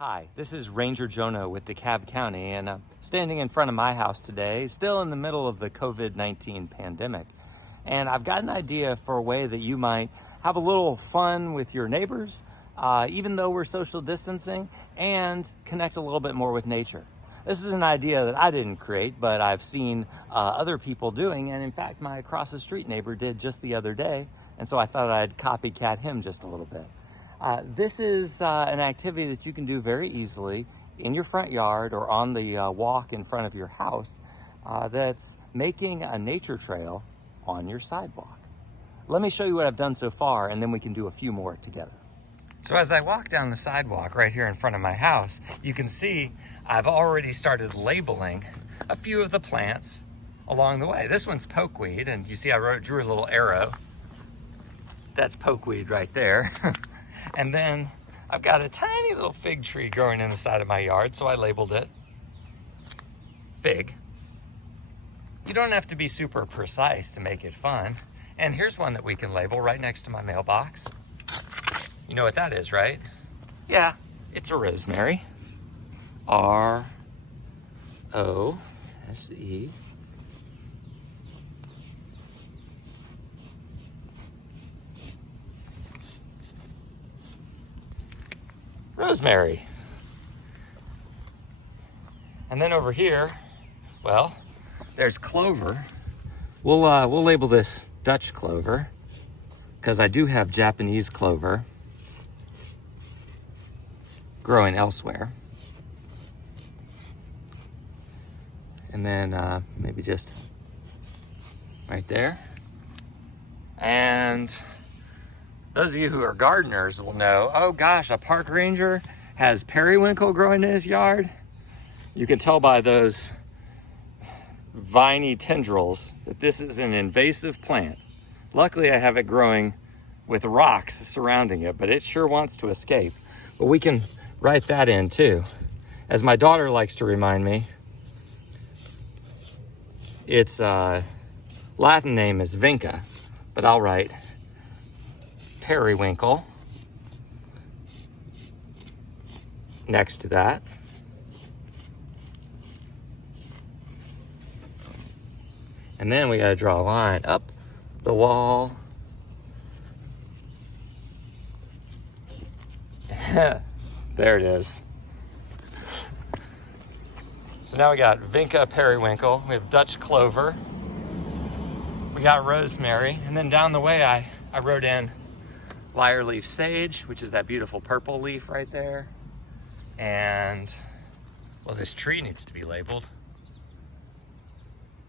Hi, this is Ranger Jonah with DeKalb County, and I'm standing in front of my house today, still in the middle of the COVID-19 pandemic. And I've got an idea for a way that you might have a little fun with your neighbors, even though we're social distancing, and connect a little bit more with nature. This is an idea that I didn't create, but I've seen other people doing, and in fact, my across the street neighbor did just the other day, and so I thought I'd copycat him just a little bit. This is an activity that you can do very easily in your front yard or on the walk in front of your house that's making a nature trail on your sidewalk. Let me show you what I've done so far, and then we can do a few more together. So as I walk down the sidewalk right here in front of my house, you can see I've already started labeling a few of the plants along the way. This one's pokeweed, and you see I drew a little arrow. That's pokeweed right there. And then I've got a tiny little fig tree growing in the side of my yard, so I labeled it fig. You don't have to be super precise to make it fun. And here's one that we can label right next to my mailbox. You know what that is, right? Yeah, it's a rosemary. R-O-S-E. Rosemary. And then over here, well, there's clover. We'll label this Dutch clover because I do have Japanese clover growing elsewhere. And then maybe just right there. And those of you who are gardeners will know, oh gosh, a park ranger has periwinkle growing in his yard. You can tell by those viney tendrils that this is an invasive plant. Luckily, I have it growing with rocks surrounding it, but it sure wants to escape. But we can write that in too. As my daughter likes to remind me, its Latin name is vinca, but I'll write periwinkle next to that. And then we got to draw a line up the wall. There it is. So now we got vinca periwinkle, we have Dutch clover, we got rosemary, and then down the way I wrote in lyre leaf sage, which is that beautiful purple leaf right there. And, well, this tree needs to be labeled.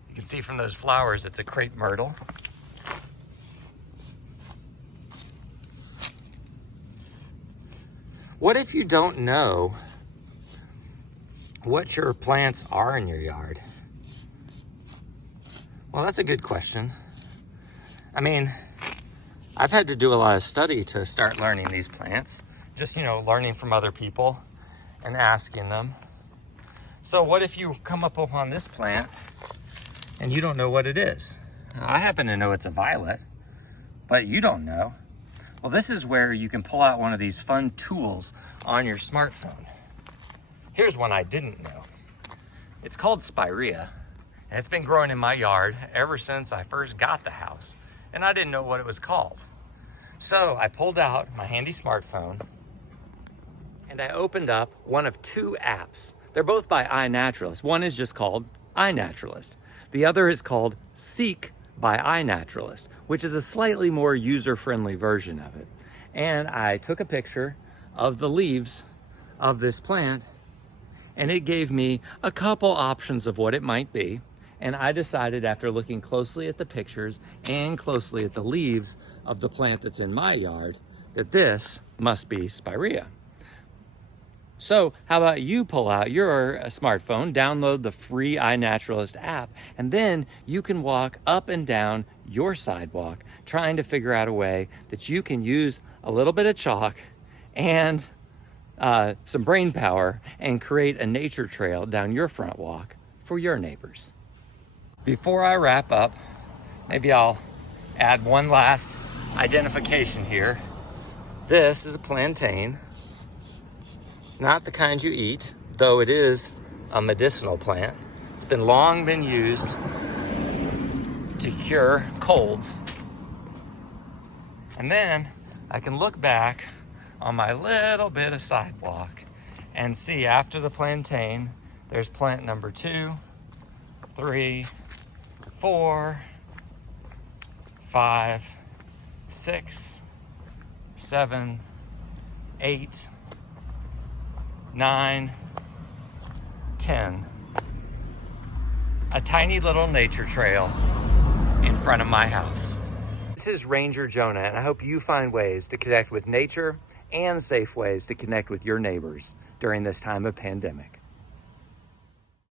You can see from those flowers, it's a crepe myrtle. What if you don't know what your plants are in your yard? Well, that's a good question. I mean, I've had to do a lot of study to start learning these plants. Just, learning from other people and asking them. So what if you come up upon this plant and you don't know what it is? I happen to know it's a violet, but you don't know. Well, this is where you can pull out one of these fun tools on your smartphone. Here's one I didn't know. It's called spirea, and it's been growing in my yard ever since I first got the house, and I didn't know what it was called. So I pulled out my handy smartphone and I opened up one of two apps. They're both by iNaturalist. One is just called iNaturalist. The other is called Seek by iNaturalist, which is a slightly more user-friendly version of it. And I took a picture of the leaves of this plant, and it gave me a couple options of what it might be. And I decided, after looking closely at the pictures and closely at the leaves of the plant that's in my yard, that this must be spirea. So how about you pull out your smartphone, download the free iNaturalist app, and then you can walk up and down your sidewalk trying to figure out a way that you can use a little bit of chalk and some brain power and create a nature trail down your front walk for your neighbors. Before I wrap up, maybe I'll add one last identification here. This is a plantain. Not the kind you eat, though it is a medicinal plant. It's been long been used to cure colds. And then I can look back on my little bit of sidewalk and see after the plantain, there's plant number 2, 3, 4, 5, 6, 7, 8, 9, 10. A tiny little nature trail in front of my house. This is Ranger Jonah, and I hope you find ways to connect with nature and safe ways to connect with your neighbors during this time of pandemic.